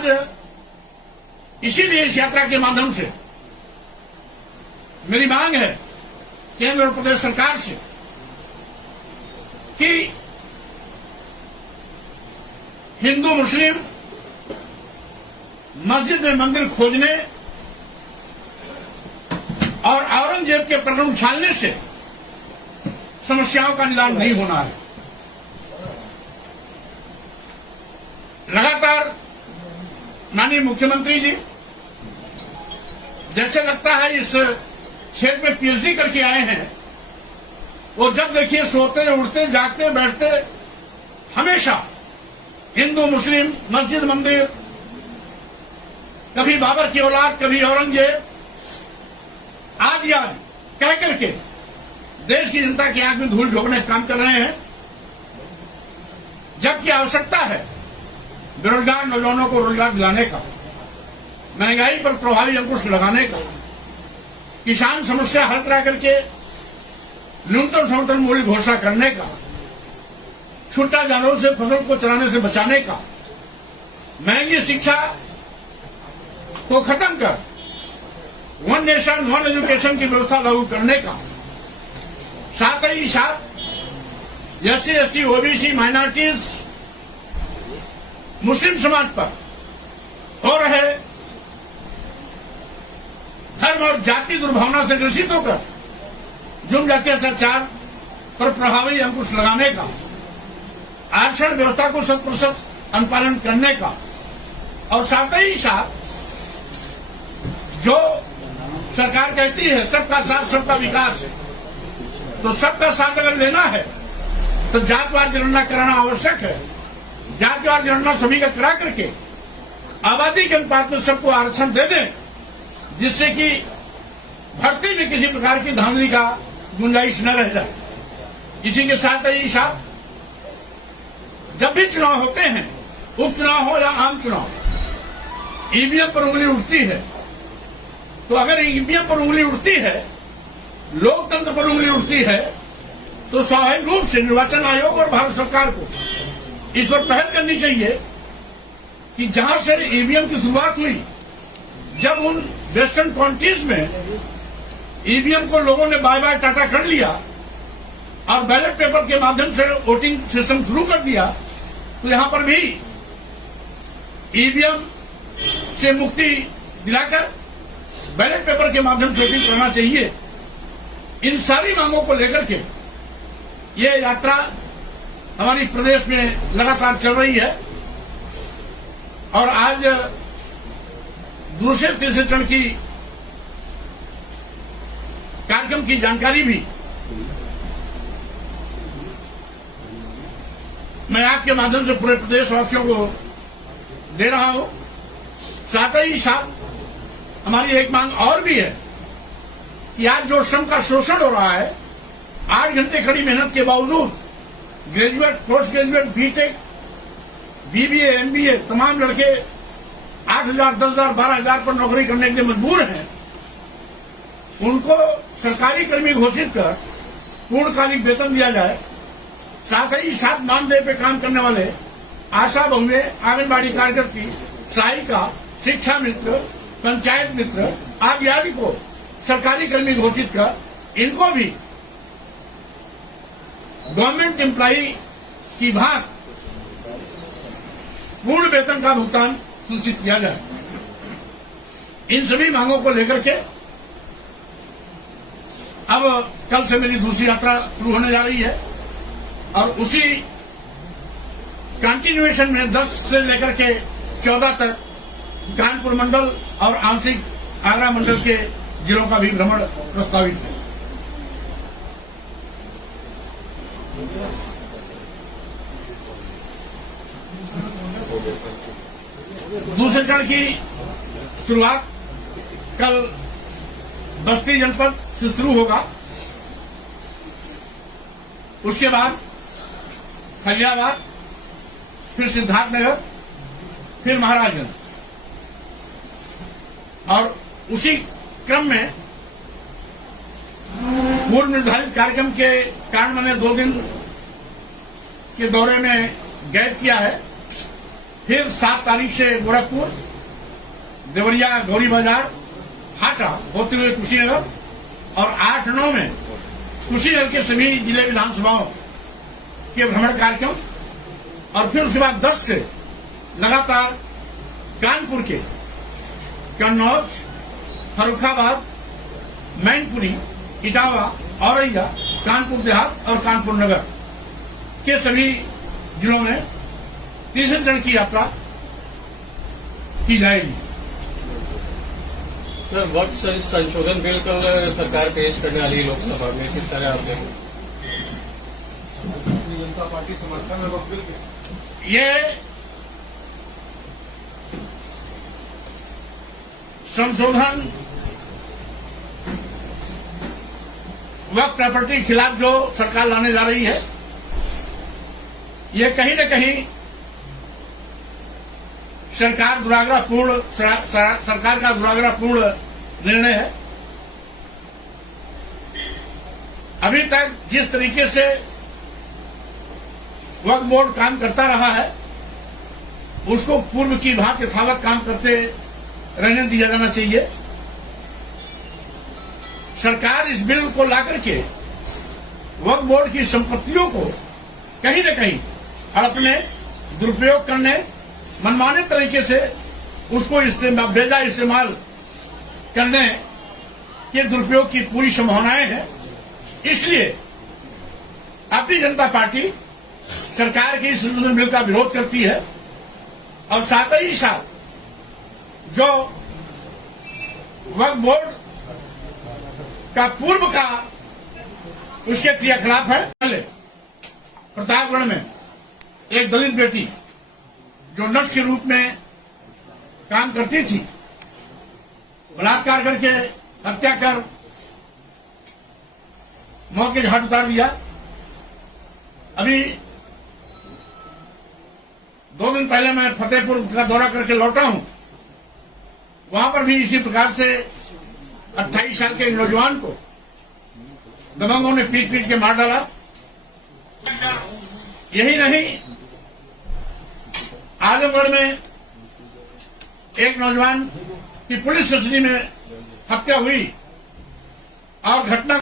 आज इसीलिए इस यात्रा के माध्यम से मेरी मांग है केंद्र और प्रदेश सरकार से कि हिंदू मुस्लिम मस्जिद में मंदिर खोजने और औरंगजेब के प्रकरण उछालने से समस्याओं का निदान नहीं होना है। लगातार माननीय मुख्यमंत्री जी जैसे लगता है इस क्षेत्र में पीएचडी करके आए हैं। वो जब देखिए सोते उठते जागते बैठते हमेशा हिंदू मुस्लिम मस्जिद मंदिर, कभी बाबर की औलाद कभी औरंगजेब आदि आदि कह करके देश की जनता की आंख में धूल झोंकने का काम कर रहे हैं। जबकि आवश्यकता है बेरोजगार नौजवानों को रोजगार दिलाने का, महंगाई पर प्रभावी अंकुश लगाने का, किसान समस्या हल करा करके न्यूनतम समर्थन मूल्य घोषणा करने का, छूटा जानवरों से फसल को चराने से बचाने का, महंगी शिक्षा को खत्म कर वन नेशन वन एजुकेशन की व्यवस्था लागू करने का, साथ ही साथ एससी एसटी ओबीसी माइनॉरिटीज मुस्लिम समाज पर हो रहे धर्म और जाति दुर्भावना से ग्रसित होकर जुर्म जाति अत्याचार पर प्रभावी अंकुश लगाने का, आरक्षण व्यवस्था को 100% अनुपालन करने का और साथ ही साथ जो सरकार कहती है सबका साथ सबका विकास, तो सबका साथ अगर लेना है तो जातवार जनगणना कराना आवश्यक है। जातवार जनगणना सभी का करा करके आबादी के अनुपात में सबको आरक्षण दे दें, जिससे कि भर्ती में किसी प्रकार की धांधली का गुंजाइश न रह जाए। इसी के साथ ही साथ जब भी चुनाव होते हैं, उपचुनाव हो या आम चुनाव, ईवीएम पर उंगली उठती है। तो अगर ईवीएम पर उंगली उठती है, लोकतंत्र पर उंगली उठती है, तो स्वाभाविक रूप से निर्वाचन आयोग और भारत सरकार को इस पर पहल करनी चाहिए कि जहां से ईवीएम की शुरुआत हुई, जब उन वेस्टर्न कंट्रीज में ईवीएम को लोगों ने बाय बाय टाटा कर लिया और बैलेट पेपर के माध्यम से वोटिंग सिस्टम शुरू कर दिया, तो यहां पर भी ईवीएम से मुक्ति दिलाकर बैलेट पेपर के माध्यम से वोटिंग करना चाहिए। इन सारी मांगों को लेकर के ये यात्रा हमारी प्रदेश में लगातार चल रही है और आज दूसरे तीसरे चरण की कार्यक्रम की जानकारी भी मैं आपके माध्यम से पूरे प्रदेशवासियों को दे रहा हूं। साथ ही साथ हमारी एक मांग और भी है कि आज जो श्रम का शोषण हो रहा है, 8 घंटे कड़ी मेहनत के बावजूद graduate, post graduate, BTech, BBA, MBA तमाम लड़के 8,000, 10,000, 12,000 पर नौकरी करने के लिए मजबूर हैं। उनको सरकारी कर्मी घोषित कर पूर्णकालिक वेतन दिया जाए। साथ ही साथ मानदेय पे काम करने वाले आशा बहुएं, आंगनबाड़ी कार्यकर्ती, सहायिका, शिक्षा मित्र, पंचायत मित्र आदि आदि को सरकारी कर्मी घोषित कर इनको भी गवर्नमेंट एम्प्लॉई की भांति पूर्ण वेतन का भुगतान सुनिश्चित किया जाए। इन सभी मांगों को लेकर के अब कल से मेरी दूसरी यात्रा शुरू होने जा रही है और उसी कंटिन्यूएशन में 10 से लेकर के 14 तक कानपुर मंडल और आंशिक आगरा मंडल के जिलों का भी भ्रमण प्रस्तावित है। दूसरे चरण की शुरुआत कल बस्ती जनपद से शुरू होगा, उसके बाद फरियाबाद, फिर सिद्धार्थनगर, फिर महाराजगंज और उसी क्रम में पूर्व निर्धारित कार्यक्रम के कारण मैंने 2 दिन के दौरे में गैप किया है। फिर 7 तारीख से गोरखपुर, देवरिया, गौरी बाजार, हाटा होते हुए कुशीनगर, और 8-9 में कुशीनगर के सभी जिले विधानसभाओं के भ्रमण कार्यक्रम, और फिर उसके बाद 10 से लगातार कानपुर के कन्नौज, फर्रुखाबाद, मैनपुरी, इटावा, औरैया, कानपुर देहात और कानपुर नगर के सभी जिलों में तीसरे चरण की यात्रा की जाएगी। सर, वक्त संशोधन बिल कल सरकार पेश करने वाली लोकसभा में, किस तरह आप देखें? भारतीय जनता पार्टी समर्थन है वक्त बिल के? ये संशोधन वक्फ प्रॉपर्टी के खिलाफ जो सरकार लाने जा रही है, ये कहीं न कहीं सरकार का दुराग्रहपूर्ण निर्णय है। अभी तक जिस तरीके से वक्फ बोर्ड काम करता रहा है, उसको पूर्व की भांति यथावत काम करते रहने दिया जाना चाहिए। सरकार इस बिल को लाकर के वक्फ बोर्ड की संपत्तियों को कहीं न कहीं अपने दुरुपयोग करने, मनमाने तरीके से उसको बेजा इस्तेमाल करने के दुरुपयोग की पूरी संभावनाएं हैं। इसलिए भारतीय जनता पार्टी सरकार के इस संशोधन बिल का विरोध करती है, और साथ ही साथ जो वक्फ बोर्ड का पूर्व का उसके क्रियाकलाप है। पहले प्रतापगढ़ में एक दलित बेटी जो नर्स के रूप में काम करती थी, बलात्कार करके हत्या कर मौत के घाट उतार दिया। अभी 2 दिन पहले मैं फतेहपुर का दौरा करके लौटा हूं, वहां पर भी इसी प्रकार से 28 साल के नौजवान को दबंगों ने पीट के मार डाला। यही नहीं, आजमगढ़ में एक नौजवान की पुलिस कस्टडी में हत्या हुई और घटना